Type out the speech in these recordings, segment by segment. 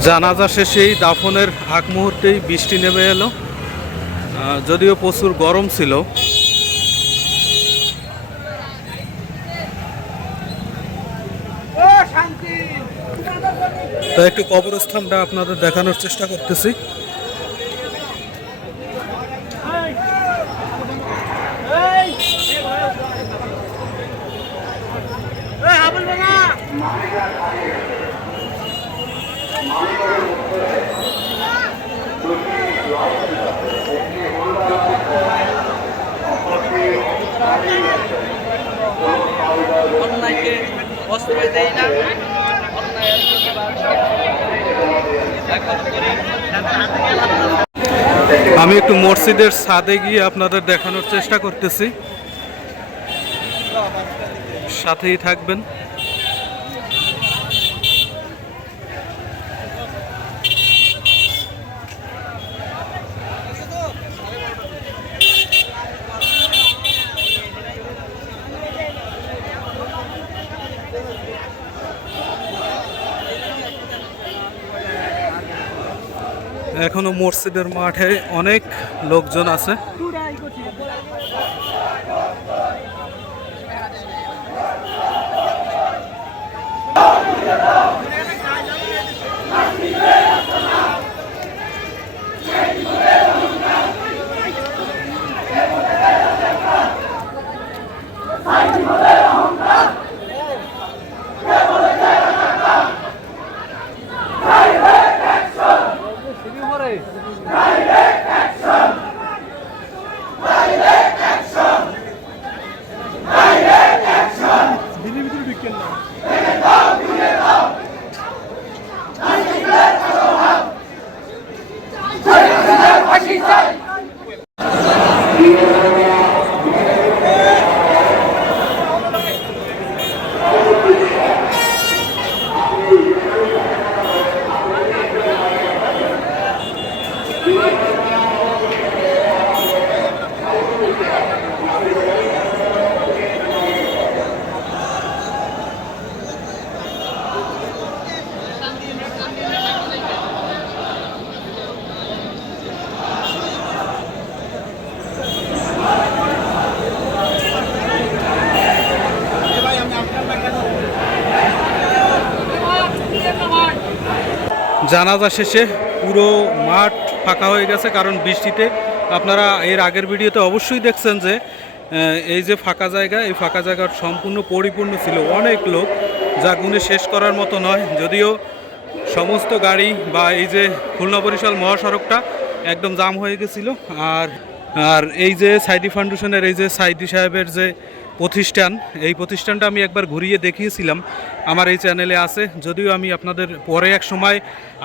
জানাজা শেষেই দাফনের আগ মুহূর্তেই বৃষ্টি নেমে এলো। যদিও প্রচুর গরম ছিল। তো একটু কবরস্থানটা আপনাদের দেখানোর চেষ্টা করতেছি। অন্যায়কে দেয় না আমি একটু মসজিদের ছাদে গিয়ে আপনাদের দেখানোর চেষ্টা করতেছি। সাথেই থাকবেন। এখনও মসজিদের মাঠে অনেক লোকজন আছে। জানাজা শেষে পুরো মাঠ ফাঁকা হয়ে গেছে কারণ বৃষ্টিতে। আপনারা এর আগের ভিডিওতে অবশ্যই দেখছেন যে এই যে ফাঁকা জায়গা, এই ফাঁকা জায়গা সম্পূর্ণ পরিপূর্ণ ছিল। অনেক লোক যা গুণে শেষ করার মতো নয়। যদিও সমস্ত গাড়ি বা এই যে খুলনা বরিশাল মহাসড়কটা একদম জাম হয়ে গেছিল। আর আর এই যে সাইদি ফাউন্ডেশনের, এই যে সাইদি সাহেবের যে প্রতিষ্ঠান। এই প্রতিষ্ঠানটা আমি একবার ঘুরিয়ে দেখিয়েছিলাম। আমার এই চ্যানেলে আছে। যদিও আমি আপনাদের পরে এক সময়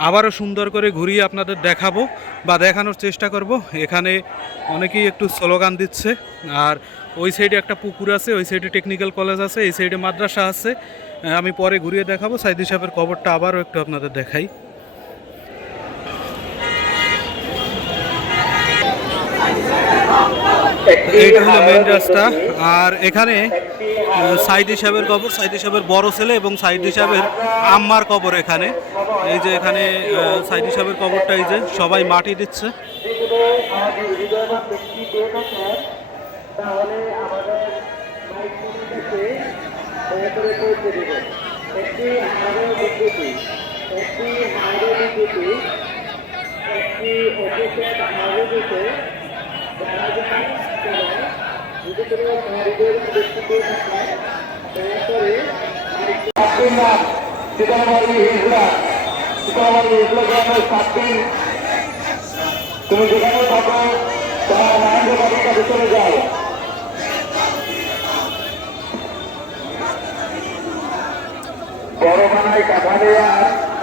আবারও সুন্দর করে ঘুরিয়ে আপনাদের দেখাবো বা দেখানোর চেষ্টা করব। এখানে অনেকেই একটু স্লোগান দিচ্ছে। আর ওই সাইডে একটা পুকুর আছে, ওই সাইডে টেকনিক্যাল কলেজ আছে, এই সাইডে মাদ্রাসা আছে। আমি পরে ঘুরিয়ে দেখাবো। সাইদি সাহেবের কবরটা আবারও একটু আপনাদের দেখাই। এইটা হলো মেইন রাস্তা। আর এখানে সাইদ সাহেবের কবর সাইদ সাহেবের বড় ছেলে এবং সাইদ সাহেবের আম্মার কবর এখানে। এই যে এখানে সাইদ সাহেবের কবরটা এই যে সবাই মাটি দিচ্ছে। তাহলে আমাদের একটি তারা সীতামারি হিজড়া সীতামারি হিজড়া গ্রামের সাতটি তুমি যেখানে থাকো তোমার মায়ের বাড়ির কাছে চলে যাও বড় বানাই কাঠালিয়া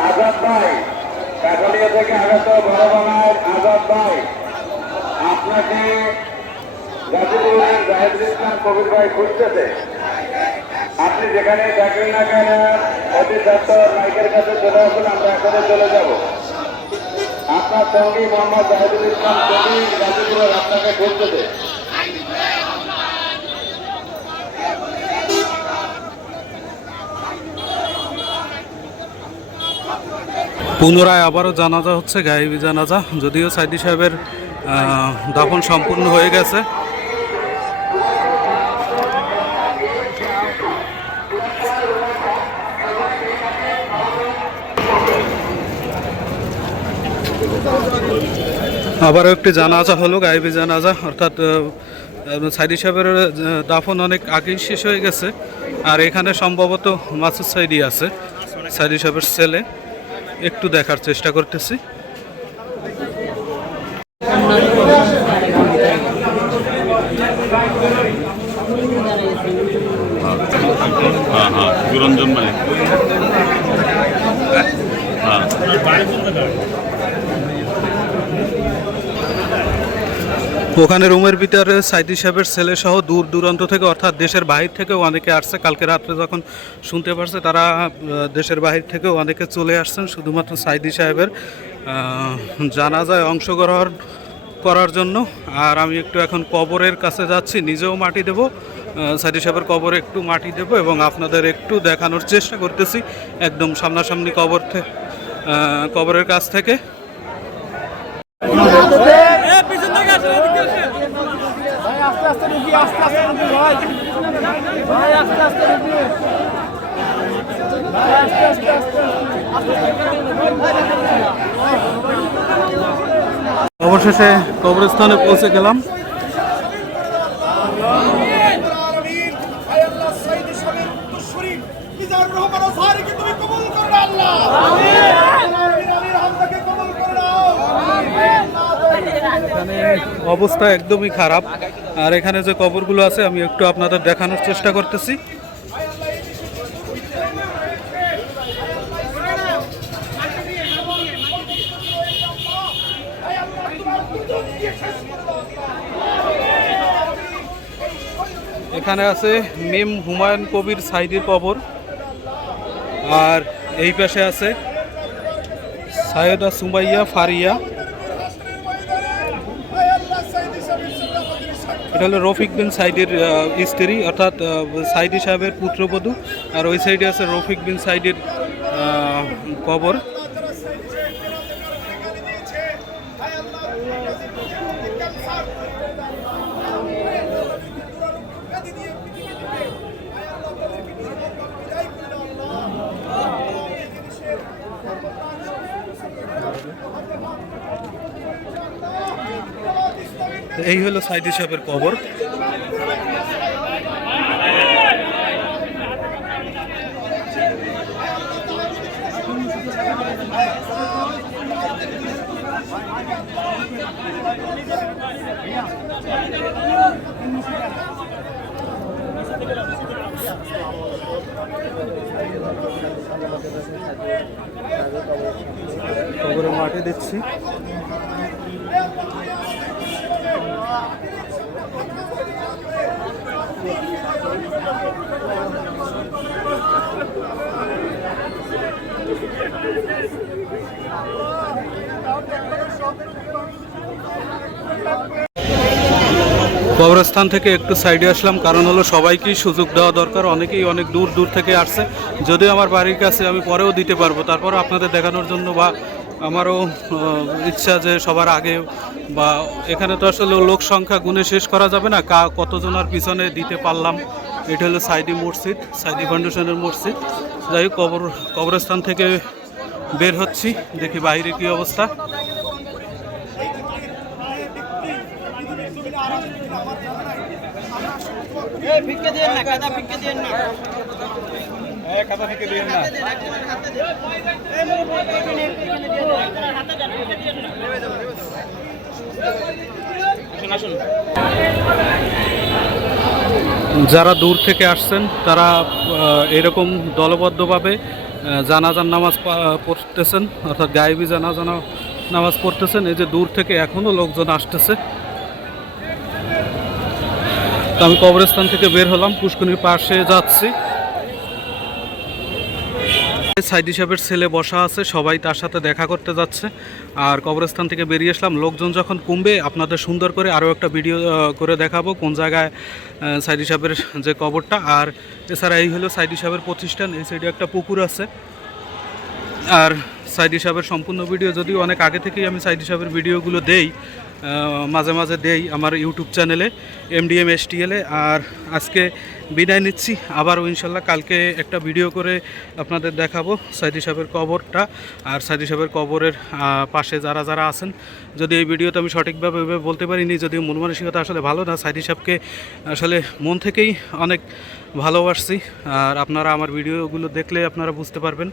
আজাদ ভাই কাঠালিয়া থেকে আগত বড় বানাই আজাদ ভাই আপনাকে আপনি যেখানে থাকেন না কেন অতি দপ্তর মাইকের কাছে চলে আসুন, আমরা এখনও চলে যাব। আপনার সঙ্গী মোহাম্মদ জাহেদুল ইসলাম কবির গাজীপুরের আপনাকে খুঁজতেছে পুনরায় আবারও জানাজা হচ্ছে, গায়েবী জানাজা। যদিও সাইদি সাহেবের দাফন সম্পূর্ণ হয়ে গেছে আবারও একটি জানাজা হলো, গায়েবি জানাজা। অর্থাৎ সাইদি সাহেবের দাফন অনেক আগেই শেষ হয়ে গেছে। আর এখানে সম্ভবত মাসুদ সাইডি আছে, সাইদি সাহেবের ছেলে। একটু দেখার চেষ্টা করতেছি। হ্যাঁ।, হ্যাঁ।, হ্যাঁ, হ্যাঁ। ওখানে রুমের ভিতরে সাইদি সাহেবের ছেলে সহ দূর দূরান্ত থেকে, অর্থাৎ দেশের বাহির থেকেও অনেকে আসছে। কালকে রাত্রে যখন শুনতে পারছে, তারা দেশের বাহির থেকেও অনেকে চলে আসছেন, শুধুমাত্র সাইদি সাহেবের জানাজায় অংশগ্রহণ করার জন্য। আর আমি একটু এখন কবরের কাছে যাচ্ছি, নিজেও মাটি দেব সাইদি সাহেবের কবরে একটু মাটি দেব এবং আপনাদের একটু দেখানোর চেষ্টা করতেছি, একদম সামনাসামনি কবর থেকে কবরের কাছ থেকে। অবশেষে কবরস্থানে পৌঁছে গেলাম এখানে অবস্থা একদমই খারাপ। আর এখানে যে কবরগুলো আছে, আমি একটু আপনাদের দেখানোর চেষ্টা করতেছি। এখানে আছে মেম হুমায়ুন কবির সাইদির কবর। আর এই পাশে আছে সায়দা সুমাইয়া ফারিয়া। এটা হলো রফিক বিন সাইদের স্ত্রী, অর্থাৎ সাইদি সাহেবের পুত্রবধূ। আর ওই সাইডে আছে রফিক বিন সাইদের কবর। এই হলো সাইদি সাহেবের কবর। মাটি দিচ্ছি কবরস্থান থেকে একটু সাইডে আসলাম, কারণ হলো সবাইকেই সুযোগ দেওয়া দরকার, অনেকেই অনেক দূর দূর থেকে আসছে। যদিও আমার বাড়ির কাছে আমি পরেও দিতে পারব তারপর আপনাদের দেখানোর জন্য বা আমারও ইচ্ছা যে সবার আগে বা এখানে তো আসলে লোক সংখ্যা গুণে শেষ করা যাবে না, কা কতজনের পিছনে দিতে পারলাম, এটা হলো সাইদি মসজিদ, সাইদি ফাউন্ডেশনের মসজিদ। যাই হোক, কবর, কবরস্থান থেকে বের হচ্ছি, দেখি বাইরে কি অবস্থা। ভিক্ষে দিয়ে না, কাদা ভিক্ষে দিয়ে না। যারা দূর থেকে আসছেন, তারা এরকম দলবদ্ধভাবে জানাজার নামাজ পড়তেছেন, অর্থাৎ গায়েবী জানাজা না- নামাজ পড়তেছেন। এই যে দূর থেকে এখনও লোকজন আসতেছে। তো আমি কবরস্থান থেকে বের হলাম পুষ্করির পাশে যাচ্ছি। সাইদি সাহেবের ছেলে বসা আছে, সবাই তার সাথে দেখা করতে যাচ্ছে। আর কবরস্থান থেকে বেরিয়ে আসলাম। লোকজন যখন কমবে, আপনাদের সুন্দর করে আরও একটা ভিডিও করে দেখাবো কোন জায়গায় সাইদি সাহেবের যে কবরটা। আর এছাড়া এই হলো সাইদি সাহেবের প্রতিষ্ঠান, এই সাইডে একটা পুকুর আছে। আর সাইদি সাহেবের সম্পূর্ণ ভিডিও, যদিও অনেক আগে থেকেই আমি সাইদি সাহেবের ভিডিওগুলো দেই মাঝে মাঝে দেই আমার ইউটিউব চ্যানেলে এমডিএম এসটিএলে আর আজকে বিদায় নিচ্ছি। আবারও ইনশাল্লাহ কালকে একটা ভিডিও করে আপনাদের দেখাবো সাইদি সাহেবের কবরটা। আর সাইদি সাহেবের কবরের পাশে যারা যারা আছেন, যদি এই ভিডিওতে আমি সঠিকভাবে বলতে পারিনি, যদিও মন মানসিকতা আসলে ভালো না, সাইদি সাহেবকে আসলে মন থেকেই অনেক ভালোবাসছি। আর আপনারা আমার ভিডিওগুলো দেখলে আপনারা বুঝতে পারবেন।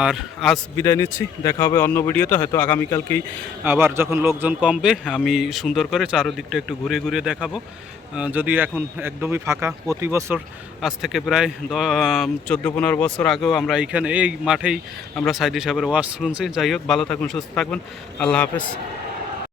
আর আজ বিদায় নিচ্ছি। দেখা হবে অন্য ভিডিওতে। হয়তো আগামীকালকেই আবার যখন লোকজন কমবে, আমি সুন্দর করে চারোদিকটা একটু ঘুরে ঘুরে দেখাবো। যদি এখন একদমই ফাঁকা। প্রতি বছর আজ থেকে প্রায় চোদ্দ পনেরো বছর আগেও আমরা এইখানে, এই মাঠেই আমরা সাইদি সাহেবের ওয়াশ শুনছি যাই হোক। ভালো থাকুন, সুস্থ থাকবেন। আল্লাহ হাফেজ।